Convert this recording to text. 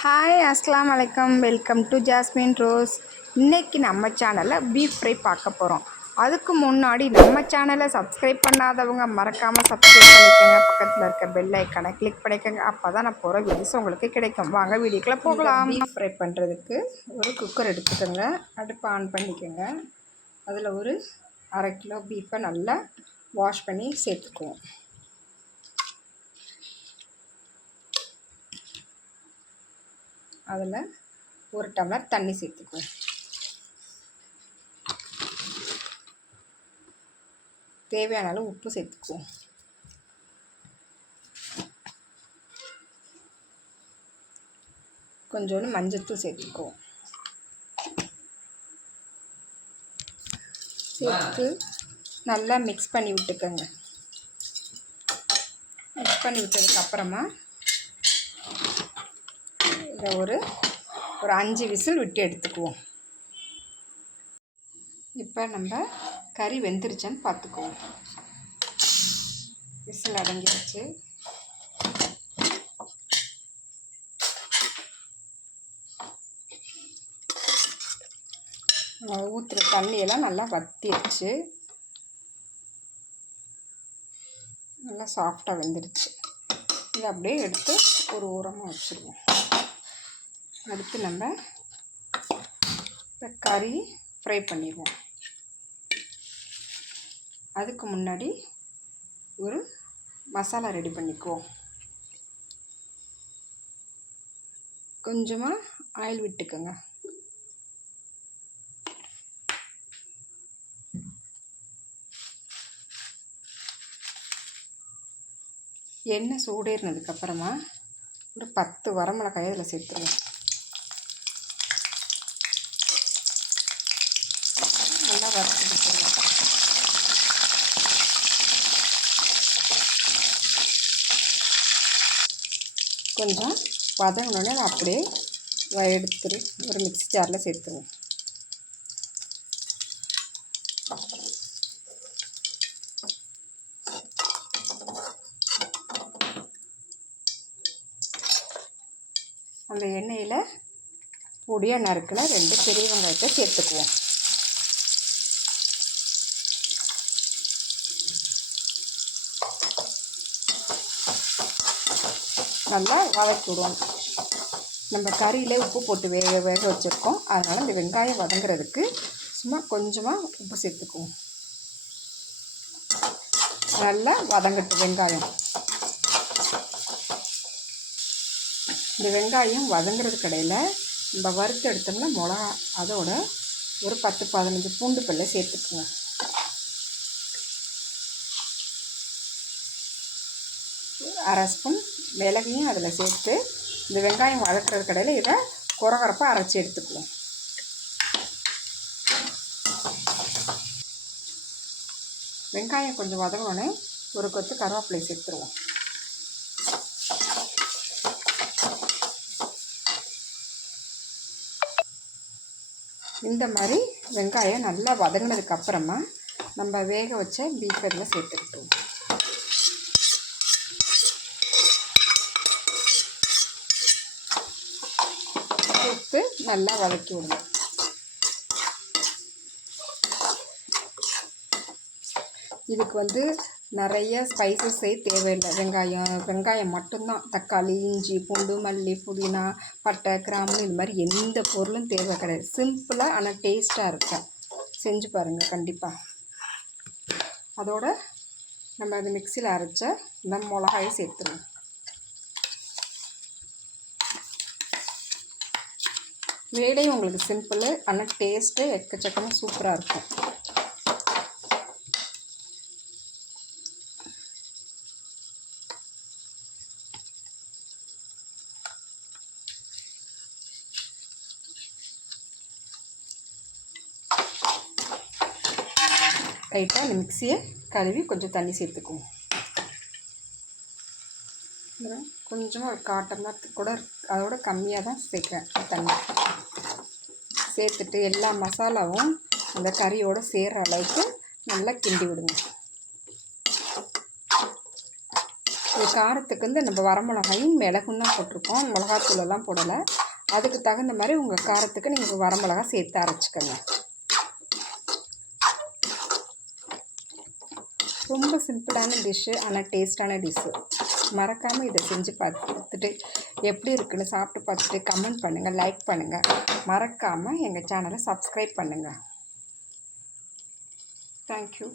Hi அஸ்லாம் வலைக்கம், welcome to jasmine rose. இன்றைக்கி நம்ம சேனலில் பீஃப் ஃப்ரை பார்க்க போகிறோம். அதுக்கு முன்னாடி நம்ம சேனலை சப்ஸ்கிரைப் பண்ணாதவங்க மறக்காமல் சப்ஸ்கிரைப் பண்ணிக்கோங்க. பக்கத்தில் இருக்க பெல் ஐக்கானை கிளிக் பண்ணிக்கோங்க. அப்போ தான் நான் போகிற வீடியோஸ் உங்களுக்கு கிடைக்கும். வாங்க வீடியோக்குள்ளே போகலாம். பீஃப் ஃப்ரை பண்ணுறதுக்கு ஒரு குக்கர் எடுத்துக்கோங்க. அடுப்பு ஆன் பண்ணிக்கோங்க. அதில் ஒரு 1/2 கிலோ பீஃபை நல்லா வாஷ் பண்ணி சேர்த்துக்குவோம். அதில் 1 டம்ளர் தண்ணி சேர்த்துக்குவோம். தேவையான அளவு உப்பு சேர்த்துக்குவோம். கொஞ்சோண்டு மஞ்சள்தூள் சேர்த்துக்குவோம். சேர்த்து நல்லா மிக்ஸ் பண்ணி விட்டுக்கோங்க. மிக்ஸ் பண்ணி விட்டதுக்கப்புறமா இதை ஒரு 5 விசில் விட்டு எடுத்துக்குவோம். இப்போ நம்ம கறி வெந்துருச்சான்னு பார்த்துக்குவோம். விசில் அடங்கிடுச்சு. ஊற்றுற தண்ணியெல்லாம் நல்லா வத்திடுச்சு. நல்லா சாஃப்டாக வெந்துருச்சு. இதை அப்படியே எடுத்து ஒரு ஓரமாக வச்சுருவோம். அடுத்து நம்ம இப்போ கறி ஃப்ரை பண்ணிடுவோம். அதுக்கு முன்னாடி ஒரு மசாலா ரெடி பண்ணிக்குவோம். கொஞ்சமாக ஆயில் விட்டுக்கோங்க. எண்ணெய் சூடேறினதுக்கப்புறமா ஒரு 10 வரமிளகாயை அதில் சேர்த்துருவோம். நல்லா வறுத்து விட்டுருவோம். கொஞ்சம் வதங்கினோடனே அதை அப்படியே எடுத்துரு ஒரு மிக்ஸி ஜாரில் சேர்த்துருவோம். அந்த எண்ணெயில் பொடியாக நறுக்கின 2 பெரிய வெங்காயத்தை சேர்த்துக்குவோம். நல்லா வதக்கி விடுவோம். நம்ம கறியில் உப்பு போட்டு வேக வச்சுருக்கோம். அதனால் இந்த வெங்காயம் வதங்குறதுக்கு சும்மா கொஞ்சமாக உப்பு சேர்த்துக்குவோம். நல்லா வதங்கட்டும் வெங்காயம். இந்த வெங்காயம் வதங்குறது கடையில் நம்ம வறுத்து எடுத்தோம்னா மிளகா அதோட ஒரு 10-15 பூண்டு பல்லை சேர்த்துக்குங்க. அரை ஸ்பூன் மிளகையும் அதில் சேர்த்து இந்த வெங்காயம் வதக்குறது கடையில் இதை குறகுறப்பாக அரைச்சி எடுத்துக்குவோம். வெங்காயம் கொஞ்சம் வதங்கினோடனே ஒரு கொத்து கருவேப்பிலை சேர்த்துருவோம். இந்த மாதிரி வெங்காயம் நல்லா வதங்கினதுக்கப்புறமா நம்ம வேக வச்ச பீஃப் இதில் சேர்த்துக்கிட்டோம். சேர்த்து நல்லா வதக்கி விடணும். இதுக்கு நிறைய ஸ்பைசஸே தேவையில்லை. வெங்காயம் மட்டும்தான். தக்காளி, இஞ்சி, பூண்டு, மல்லி, புதினா, பட்டை, கிராம்பு இது மாதிரி எந்த பொருளும் தேவை கிடையாது. சிம்பிளாக ஆனால் டேஸ்ட்டாக இருக்கும். செஞ்சு பாருங்கள் கண்டிப்பாக. அதோட நம்ம அது மிக்சியில் அரைச்ச இந்த மிளகாயை சேர்த்துருவோம். வேலையும் உங்களுக்கு சிம்பிள் ஆனால் டேஸ்ட்டு எக்கச்சக்கமாக சூப்பராக இருக்கும். லைட்டாக அந்த மிக்சியை கழுவி கொஞ்சம் தண்ணி சேர்த்துக்குவோம். கொஞ்சமாக ஒரு 1/4 டம்ளர் கூட அதோட கம்மியாக தான் சேர்க்குறேன் தண்ணி. சேர்த்துட்டு எல்லா மசாலாவும் அந்த கறியோடு சேர்கிற அளவுக்கு நல்லா கிண்டி விடுங்க. இது காரத்துக்கு வந்து நம்ம வரமிளகாயும் மிளகும் தான் போட்டிருக்கோம், மிளகாத்தூளெல்லாம் போடலை. அதுக்கு தகுந்த மாதிரி உங்கள் காரத்துக்கு நீங்கள் வரமிளகா சேர்த்து அரைச்சிக்கோங்க. ரொம்ப சிம்பிளான டிஷ்ஷு, ஆனால் டேஸ்டான டிஷ்ஷு. மறக்காமல் இதை செஞ்சு பார்த்துட்டு எப்படி இருக்குன்னு சாப்பிட்டு பார்த்துட்டு கமெண்ட் பண்ணுங்கள், லைக் பண்ணுங்கள். மறக்காமல் எங்கள் சேனலை சப்ஸ்கிரைப் பண்ணுங்கள். தேங்க்யூ.